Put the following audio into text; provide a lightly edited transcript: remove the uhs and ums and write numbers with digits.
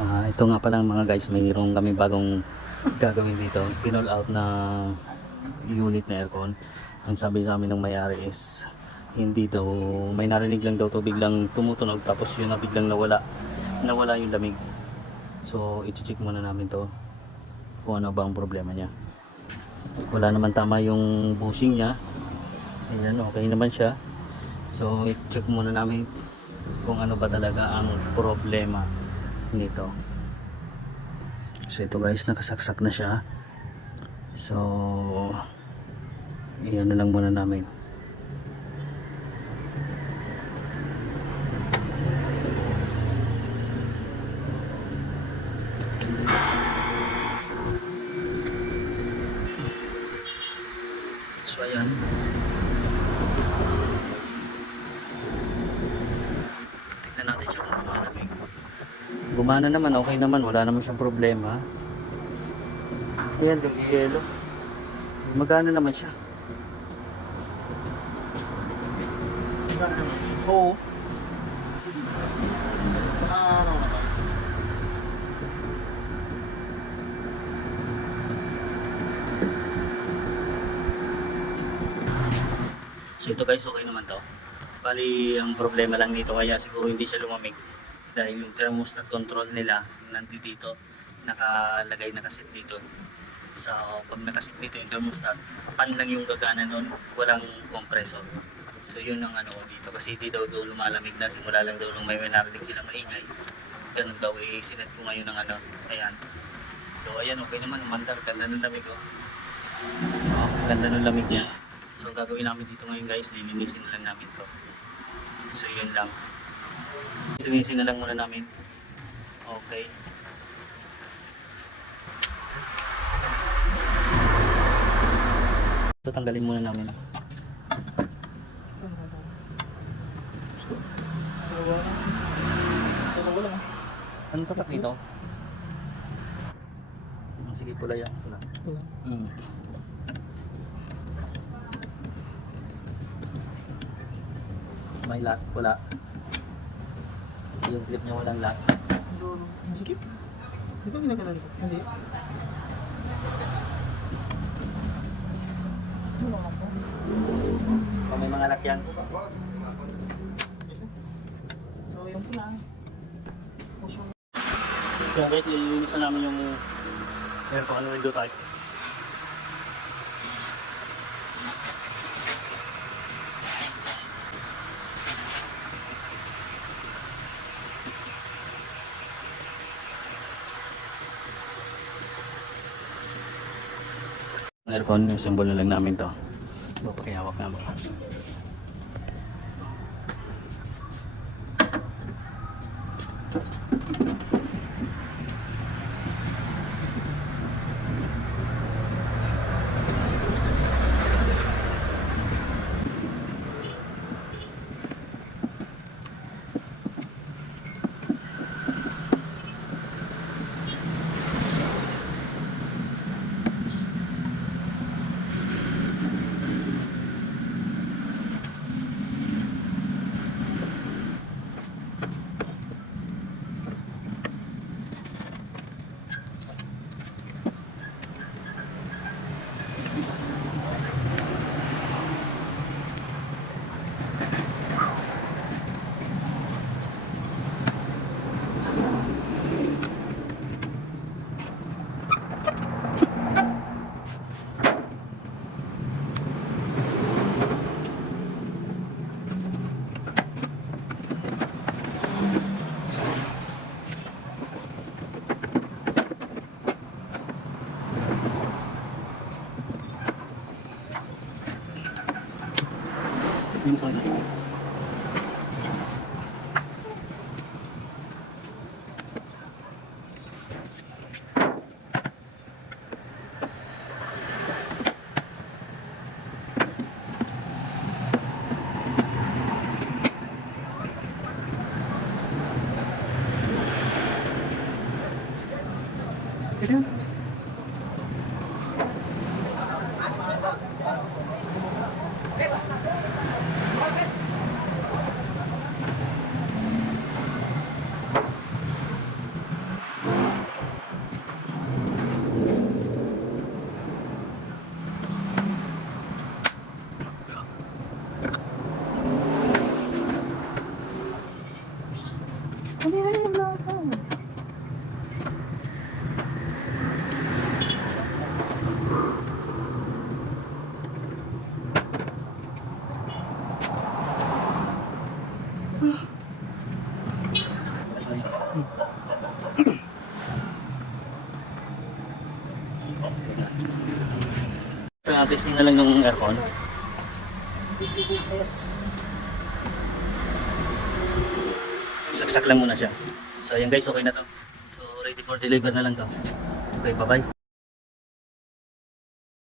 Ito nga pala mga guys, mayroong kami bagong gagawin dito. Pinol out na unit na aircon. Ang sabi sa amin ng may-ari is hindi daw, may narinig lang daw to, biglang tumutunog tapos yun na biglang nawala yung lamig. So i-check muna namin to kung ano ba ang problema niya. Wala naman tama yung bushing niya. Ayan, okay naman siya. So i-check muna namin kung ano ba talaga ang problema nito. So ito guys, nakasaksak na siya. So iyan na lang muna namin. So ayan, tignan natin siya kung lumalamig. Gumana naman, okay naman, wala naman siyang problema. Ayan, yung yelo, magana naman siya. Oo. So ito guys, okay naman to. Bali, ang problema lang nito kaya siguro hindi siya lumamig dahil yung thermostat control nila nandito dito, nakasit dito. So pag nakasit dito yung thermostat, pan lang yung gagana nun, walang compressor. So yun ang ano dito, kasi di daw lumalamig na, simula lang daw nung may narinig silang maingay. Ganun daw, sinet ko ngayon ng ano, ayan. So ayan, okay naman, umandar, ganda ng lamig oh. Ganda ng lamig niya. So ang gagawin namin dito ngayon guys, lilinisin na lang namin to. So yun lang. Lilinisin na lang muna namin. Okay. So tanggalin muna namin. Anong tatak nito? Sige, pula yan. Pula. May lock, wala. Yung clip niya walang lock. Sikip? Di ba ginagalan ko? Hindi. May mga lock yan. So yung pula. So guys, lilinis na namin yung aircon window type. Aircon, symbol na lang namin to. Pakihawak na ba? Yung sa kanya. Ito yun. Ano yan yung lata? So, testing na lang yung aircon. Yes. Saksak lang muna siya. So, ayan guys, okay na to. So, ready for deliver na lang to. Okay, bye-bye.